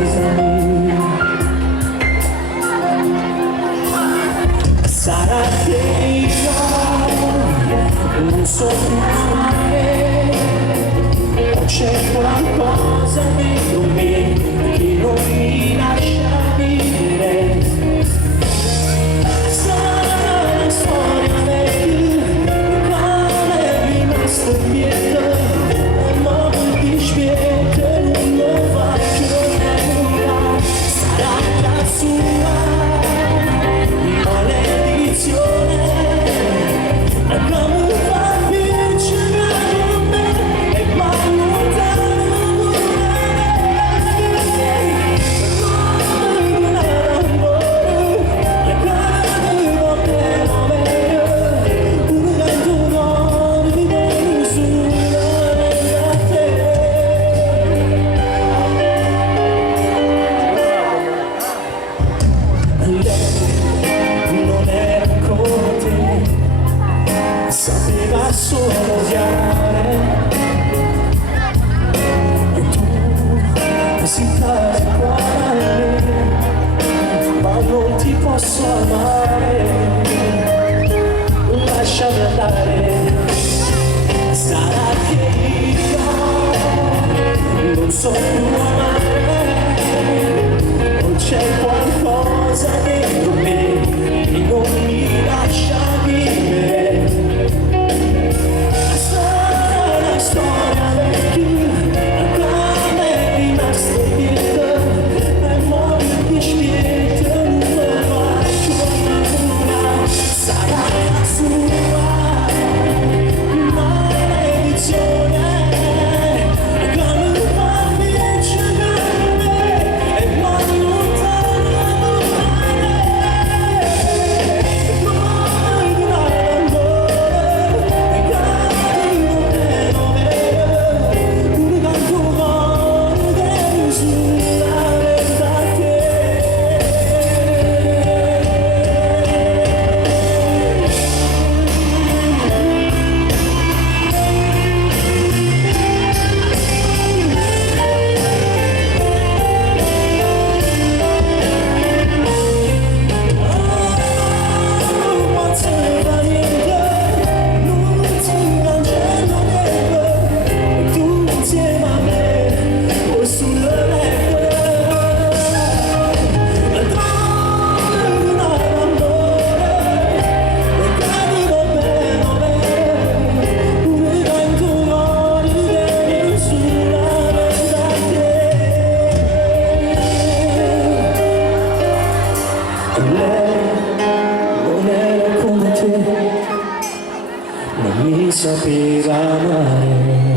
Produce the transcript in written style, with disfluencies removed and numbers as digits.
seesami. Sarà che io non so più fare, o c'è qualcosa dentro me che non mi lascia vivere. Sarà una storia vecchia, come è rimasto indietro, e modo di spiegare non lo faccio nulla. Sarà la sua maledizione, ma come fa vincere con me e va lontano sapeva solo odiare, e tu esitavi qua da me, ma non ti posso amare, lasciami andare. Sarà che io non so più amare, o c'è qualcosa dentro me che non mi lascia vivere. Non era come te, non mi sapeva amare.